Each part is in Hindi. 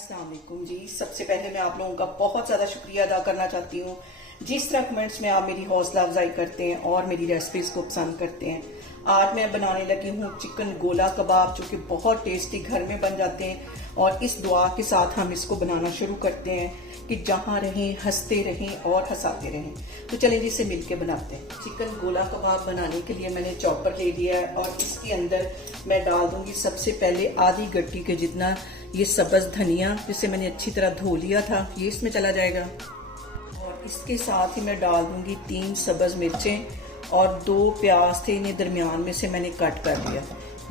अस्सलाम वालेकुम जी। सबसे पहले मैं आप लोगों का बहुत ज़्यादा शुक्रिया अदा करना चाहती हूँ जिस तरह कमेंट्स में आप मेरी हौसला अफजाई करते हैं और मेरी रेसिपीज़ को पसंद करते हैं। आज मैं बनाने लगी हूँ चिकन गोला कबाब, जो कि बहुत टेस्टी घर में बन जाते हैं। और इस दुआ के साथ हम इसको बनाना शुरू करते हैं कि जहाँ रहें हंसते रहें और हंसाते रहें। तो चलें जी, इसे मिलके बनाते हैं। चिकन गोला कबाब बनाने के लिए मैंने चॉपर ले लिया है और इसके अंदर मैं डाल दूंगी सबसे पहले आधी गट्टी के जितना ये सब्ज धनिया, जिसे मैंने अच्छी तरह धो लिया था, ये इसमें चला जाएगा। और इसके साथ ही मैं डाल दूंगी 3 सब्ज मिर्चें और 2 प्याज थे, इन्हें दरमियान में से मैंने कट कर लिया,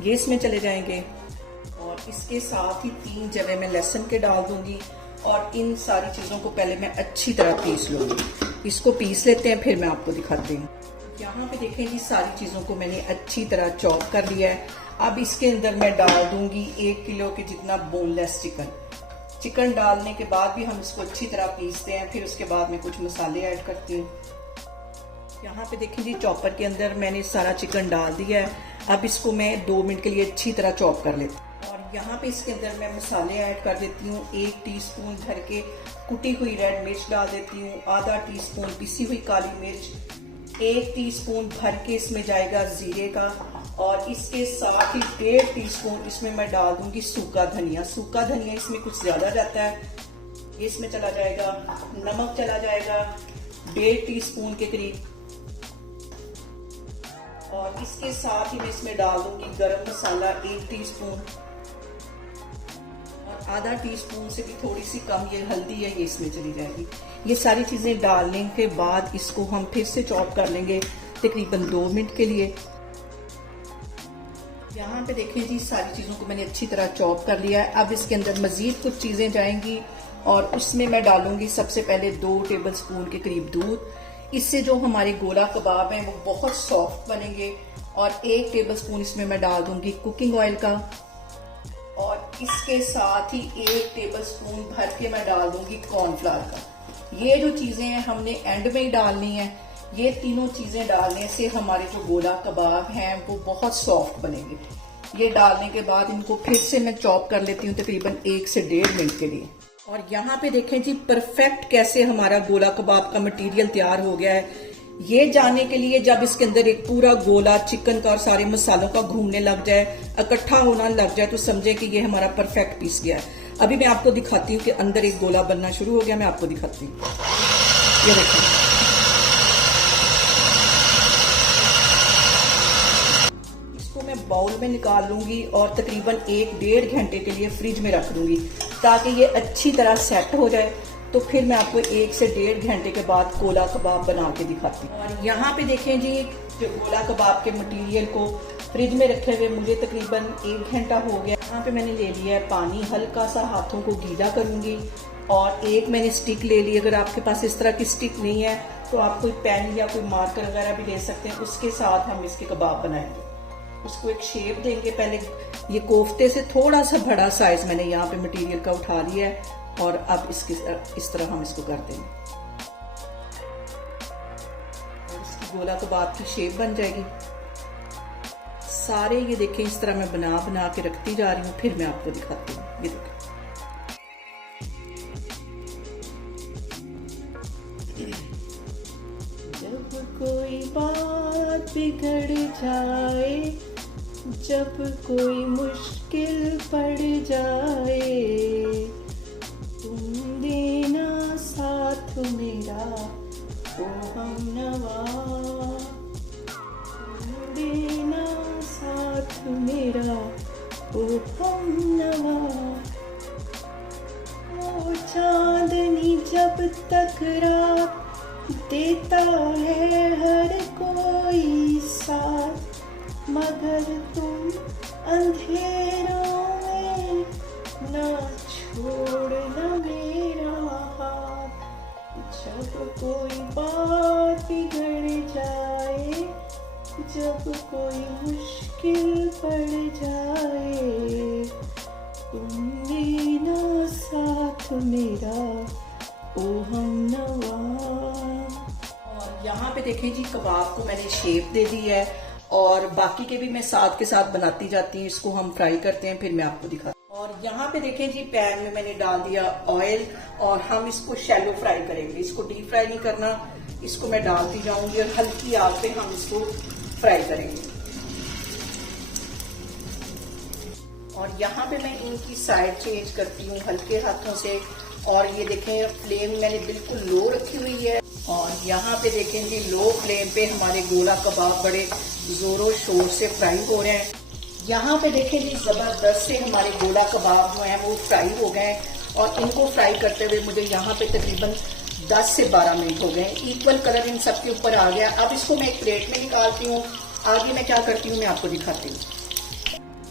ये इसमें चले जाएंगे। और इसके साथ ही 3 जवे मैं लहसुन के डाल दूंगी और इन सारी चीज़ों को पहले मैं अच्छी तरह पीस लूँगी। इसको पीस लेते हैं, फिर मैं आपको दिखाती हूँ। यहाँ पे देखें जी, सारी चीज़ों को मैंने अच्छी तरह चॉप कर लिया है। अब इसके अंदर मैं डाल दूंगी 1 किलो के जितना बोनलेस चिकन डालने के बाद भी हम इसको अच्छी तरह पीसते हैं। फिर उसके बाद मैं कुछ मसाले ऐड करती हूँ। यहाँ पे देखें जी, चॉपर के अंदर मैंने सारा चिकन डाल दिया है। अब इसको मैं 2 मिनट के लिए अच्छी तरह चॉप कर लेती हूँ। और यहाँ पे इसके अंदर मैं मसाले ऐड कर देती हूँ। 1 टीस्पून भर के कुटी हुई रेड मिर्च डाल देती हूँ, आधा टीस्पून पिसी हुई काली मिर्च, 1 टीस्पून भर के इसमें जाएगा जीरे का, और इसके साथ ही 1.5 टीस्पून इसमें मैं डाल दूंगी सूखा धनिया। सूखा धनिया इसमें कुछ ज्यादा जाता है, ये इसमें चला जाएगा। नमक चला जाएगा 1.5 टीस्पून के करीब, और इसके साथ ही मैं इसमें डाल दूंगी गरम मसाला 1 टीस्पून, और आधा टीस्पून से भी थोड़ी सी कम ये हल्दी है, ये इसमें चली जाएगी। ये सारी चीजें डालने के बाद इसको हम फिर से चॉप कर लेंगे तकरीबन 2 मिनट के लिए। यहाँ पे देखें जी, सारी चीज़ों को मैंने अच्छी तरह चॉप कर लिया है। अब इसके अंदर मजीद कुछ चीज़ें जाएंगी और उसमें मैं डालूंगी सबसे पहले 2 टेबल स्पून के करीब दूध। इससे जो हमारे गोला कबाब हैं वो बहुत सॉफ्ट बनेंगे। और 1 टेबल स्पून इसमें मैं डाल दूंगी कुकिंग ऑयल का, और इसके साथ ही 1 टेबल स्पून भर के मैं डाल दूंगी कॉर्नफ्लावर का। ये जो चीज़ें हैं हमने एंड में ही डालनी है। ये तीनों चीजें डालने से हमारे जो गोला कबाब हैं वो बहुत सॉफ्ट बनेंगे। ये डालने के बाद इनको फिर से मैं चॉप कर लेती हूँ तकरीबन 1 से 1.5 मिनट के लिए। और यहाँ पे देखें जी, परफेक्ट कैसे हमारा गोला कबाब का मटेरियल तैयार हो गया है। ये जानने के लिए जब इसके अंदर एक पूरा गोला चिकन का और सारे मसालों का घूमने लग जाए, इकट्ठा होना लग जाए, तो समझे कि ये हमारा परफेक्ट पीस गया है। अभी मैं आपको दिखाती हूँ कि अंदर एक गोला बनना शुरू हो गया। मैं आपको दिखाती हूँ, ये देखिए। मैं बाउल में निकाल लूंगी और तकरीबन 1-1.5 घंटे के लिए फ्रिज में रख दूंगी ताकि ये अच्छी तरह सेट हो जाए। तो फिर मैं आपको 1 से 1.5 घंटे के बाद गोला कबाब बना के दिखाती हूँ। और यहाँ पे देखें जी, जो गोला कबाब के मटेरियल को फ्रिज में रखे हुए मुझे तकरीबन 1 घंटा हो गया। यहाँ पे मैंने ले लिया है पानी, हल्का सा हाथों को गीला करूंगी। और एक मैंने स्टिक ले ली। अगर आपके पास इस तरह की स्टिक नहीं है तो आप कोई पेन या कोई मार्कर वगैरह भी ले सकते हैं। उसके साथ हम इसके कबाब बनाएंगे, उसको एक शेप देंगे। पहले ये कोफ्ते से थोड़ा सा बड़ा साइज मैंने यहाँ पे मटेरियल का उठा लिया है, और अब इस तरह हम इसको कर देंगे और इसकी गोला कबाब की शेप बन जाएगी। सारे ये देखें, इस तरह मैं बना बना के रखती जा रही हूँ। फिर मैं आपको दिखाती हूँ, ये देखें। जब कोई बात बिगड़ जाए, जब कोई मुश्किल पड़ जाए, तुम देना साथ मेरा ओ हमनवा, तुम देना साथ मेरा ओ हमनवा। ओ चांदनी जब तक रात देता है हर कोई साथ, मगर तुम अंधेरों में ना छोड़ना मेरा हाथ। जब कोई बात बिगड़ जाए, जब कोई मुश्किल पड़ जाए, तुम देना साथ मेरा ओ हमनवा। और यहाँ पे देखें जी, कबाब को मैंने शेप दे दी है और बाकी के भी मैं साथ के साथ बनाती जाती हूँ। इसको हम फ्राई करते हैं, फिर मैं आपको दिखाती हूँ। और यहाँ पे देखें जी, पैन में मैंने डाल दिया ऑयल और हम इसको शैलो फ्राई करेंगे। इसको डीप फ्राई नहीं करना, इसको मैं डालती जाऊंगी और हल्की आग पे हम इसको फ्राई करेंगे। और यहाँ पे मैं इनकी साइड चेंज करती हूँ हल्के हाथों से। और ये देखें, फ्लेम मैंने बिल्कुल लो रखी हुई है। और यहाँ पे देखें जी, लो फ्लेम पे हमारे गोला कबाब बड़े जोरों शोर से फ्राई हो रहे हैं। यहाँ पे देखें जी, जबरदस्त से हमारे गोला कबाब जो हैं वो फ्राई हो गए हैं। और इनको फ्राई करते हुए मुझे यहाँ पे तकरीबन 10 से 12 मिनट हो गए। इक्वल कलर इन सबके ऊपर आ गया। अब इसको मैं एक प्लेट में निकालती हूँ। आगे मैं क्या करती हूँ मैं आपको दिखाती हूँ।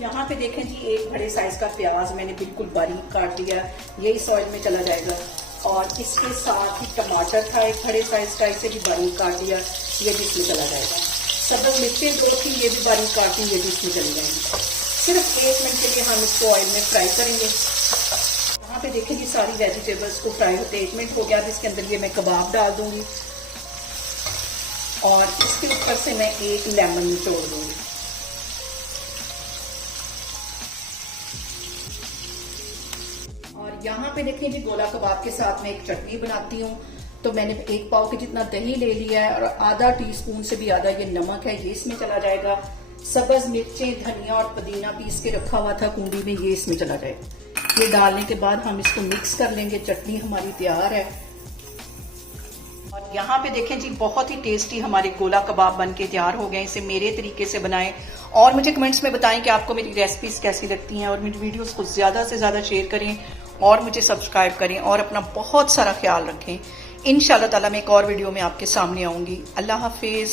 यहाँ पे देखें जी, एक बड़े साइज का प्याज मैंने बिल्कुल बारीक काट लिया, ये इस ऑयल में चला जाएगा। और इसके साथ ही टमाटर था एक बड़े साइज का, इसे भी बारीक काट लिया, ये भी इसमें चला जाएगा। सब्ज मिर्चें 2 थी, ये भी बारीक काटी, ये भी इसमें चली जाएंगी। सिर्फ 1 मिनट के लिए हम इसको ऑयल में फ्राई करेंगे। यहाँ पे देखें जी, सारी वेजिटेबल्स को फ्राई होते 1 मिनट हो गया। अब इसके अंदर ये मैं कबाब डाल दूंगी और इसके ऊपर से मैं एक लेमन निचोड़ दूंगी। और यहाँ पे देखें जी, गोला कबाब के साथ मैं एक चटनी बनाती हूँ। तो मैंने 1 पाव के जितना दही ले लिया है और आधा टीस्पून से भी आधा ये नमक है, ये इसमें चला जाएगा। सब्ज मिर्चें, धनिया और पुदीना पीस के रखा हुआ था कुंडी में, ये इसमें चला जाएगा। ये डालने के बाद हम इसको मिक्स कर लेंगे। चटनी हमारी तैयार है। और यहाँ पे देखें जी, बहुत ही टेस्टी हमारे गोला कबाब बन के तैयार हो गए। इसे मेरे तरीके से बनाएं और मुझे कमेंट्स में बताएं कि आपको मेरी रेसिपीज कैसी लगती हैं। और मेरी वीडियोस को ज्यादा से ज्यादा शेयर करें और मुझे सब्सक्राइब करें और अपना बहुत सारा ख्याल रखें। इंशाल्लाह ताला मैं एक और वीडियो में आपके सामने आऊंगी। अल्लाह हाफिज।